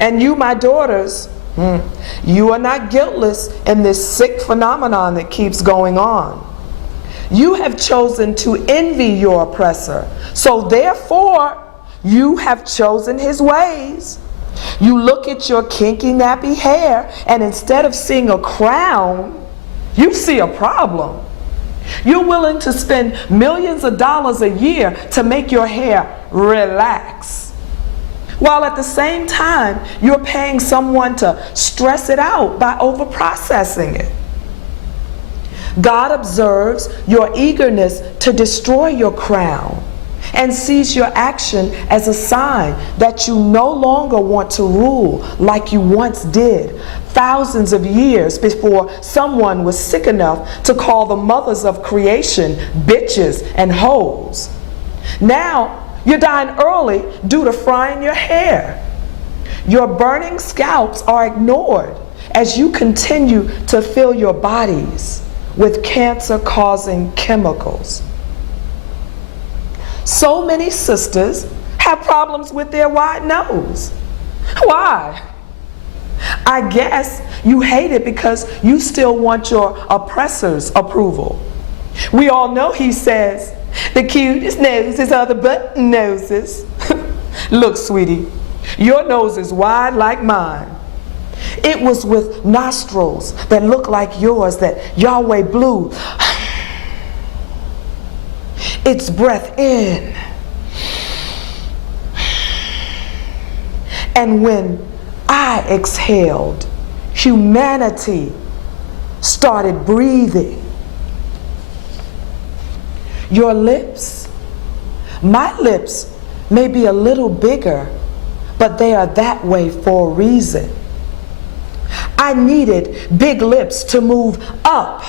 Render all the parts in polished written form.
And you, my daughters, you are not guiltless in this sick phenomenon that keeps going on. You have chosen to envy your oppressor, so therefore you have chosen his ways. You look at your kinky nappy hair, and instead of seeing a crown, you see a problem. You're willing to spend millions of dollars a year to make your hair relax, while at the same time you're paying someone to stress it out by overprocessing it. God observes your eagerness to destroy your crown and sees your action as a sign that you no longer want to rule like you once did, thousands of years before someone was sick enough to call the mothers of creation bitches and hoes. Now you're dying early due to frying your hair. Your burning scalps are ignored as you continue to fill your bodies with cancer-causing chemicals. So many sisters have problems with their wide nose. Why? I guess you hate it because you still want your oppressor's approval. We all know he says, the cutest noses are the button noses. Look, sweetie, your nose is wide like mine. It was with nostrils that look like yours that Yahweh blew its breath in. And when I exhaled, humanity started breathing. Your lips, my lips may be a little bigger, but they are that way for a reason. I needed big lips to move up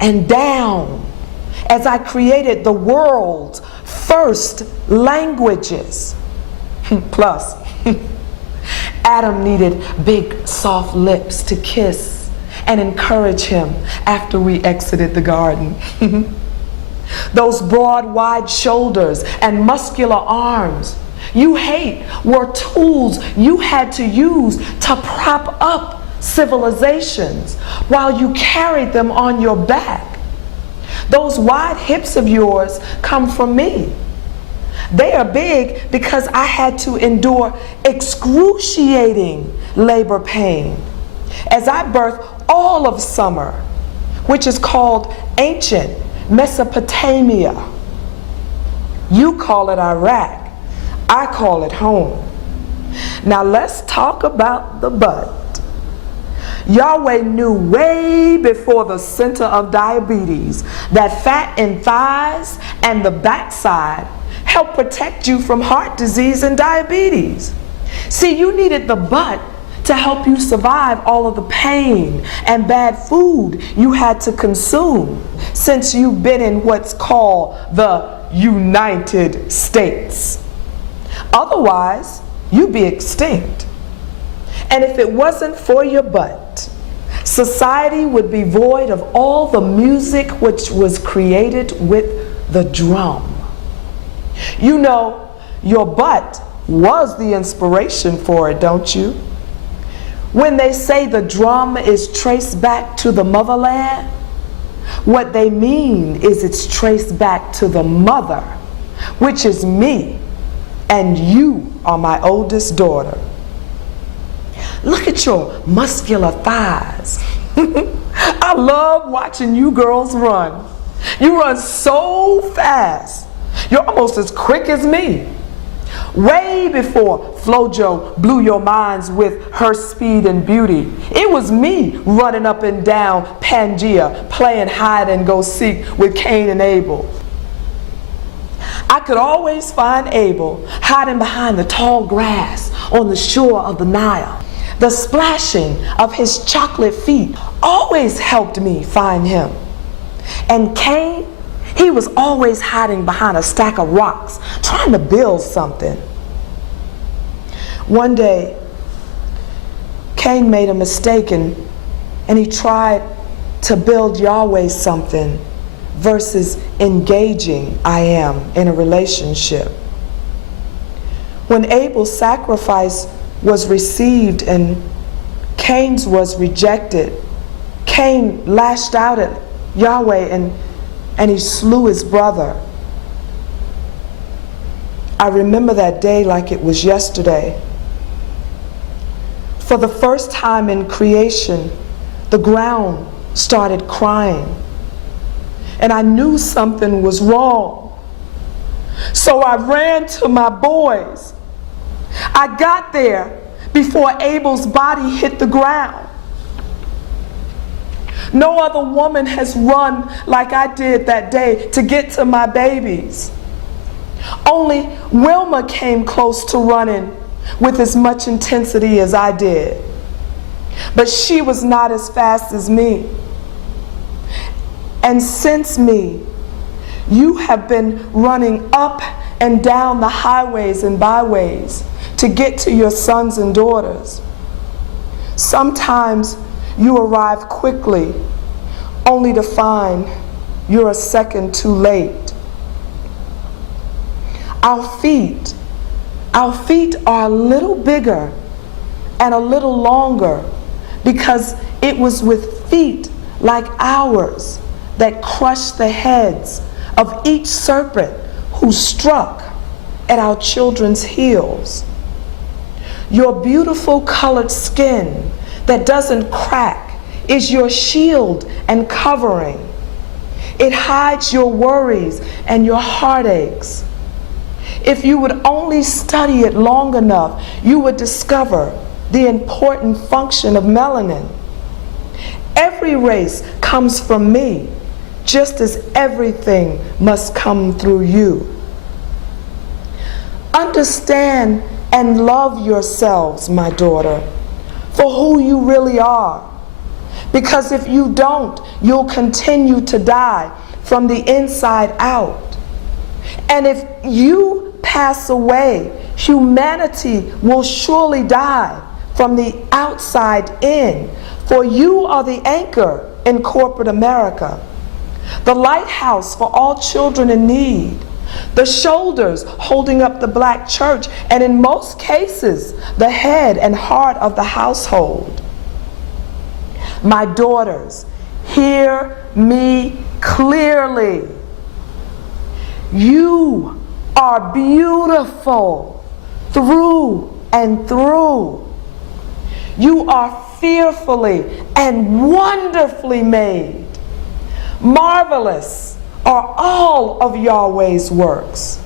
and down as I created the world's first languages. Plus, Adam needed big, soft lips to kiss and encourage him after we exited the garden. Those broad, wide shoulders and muscular arms you hate were tools you had to use to prop up civilizations while you carried them on your back. Those wide hips of yours come from me. They are big because I had to endure excruciating labor pain as I birthed all of summer, which is called ancient Mesopotamia. You call it Iraq. I call it home. Now let's talk about the butt. Yahweh knew way before the center of diabetes that fat in thighs and the backside help protect you from heart disease and diabetes. See, you needed the butt to help you survive all of the pain and bad food you had to consume since you've been in what's called the United States. Otherwise, you'd be extinct. And if it wasn't for your butt, society would be void of all the music which was created with the drum. You know, your butt was the inspiration for it, don't you? When they say the drum is traced back to the motherland, what they mean is it's traced back to the mother, which is me, and you are my oldest daughter. Look at your muscular thighs. I love watching you girls run. You run so fast. You're almost as quick as me. Way before Flojo blew your minds with her speed and beauty, it was me running up and down Pangea, playing hide and go seek with Cain and Abel. I could always find Abel hiding behind the tall grass on the shore of the Nile. The splashing of his chocolate feet always helped me find him. And Cain, he was always hiding behind a stack of rocks, trying to build something. One day, Cain made a mistake and he tried to build Yahweh something versus engaging I am in a relationship. When Abel sacrificed was received and Cain's was rejected. Cain lashed out at Yahweh and he slew his brother. I remember that day like it was yesterday. For the first time in creation, the ground started crying. And I knew something was wrong. So I ran to my boys. I got there before Abel's body hit the ground. No other woman has run like I did that day to get to my babies. Only Wilma came close to running with as much intensity as I did. But she was not as fast as me. And since me, you have been running up and down the highways and byways to get to your sons and daughters. Sometimes you arrive quickly, only to find you're a second too late. Our feet are a little bigger and a little longer because it was with feet like ours that crushed the heads of each serpent who struck at our children's heels. Your beautiful colored skin that doesn't crack is your shield and covering. It hides your worries and your heartaches. If you would only study it long enough, you would discover the important function of melanin. Every race comes from me, just as everything must come through you. Understand and love yourselves, my daughter, for who you really are. Because if you don't, you'll continue to die from the inside out. And if you pass away, humanity will surely die from the outside in, for you are the anchor in corporate America, the lighthouse for all children in need, the shoulders holding up the black church, and in most cases, the head and heart of the household. My daughters, hear me clearly. You are beautiful through and through. You are fearfully and wonderfully made. Marvelous are all of Yahweh's works.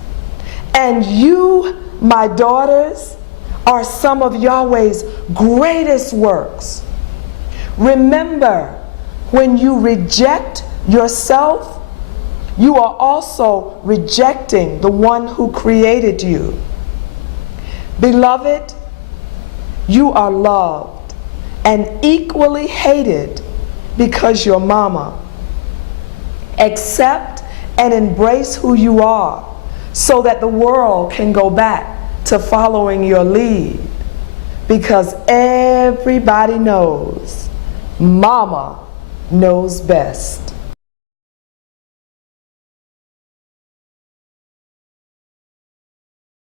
And you, my daughters, are some of Yahweh's greatest works. Remember, when you reject yourself, you are also rejecting the one who created you. Beloved, you are loved and equally hated because you're mama. Accept and embrace who you are so that the world can go back to following your lead, because everybody knows Mama knows best.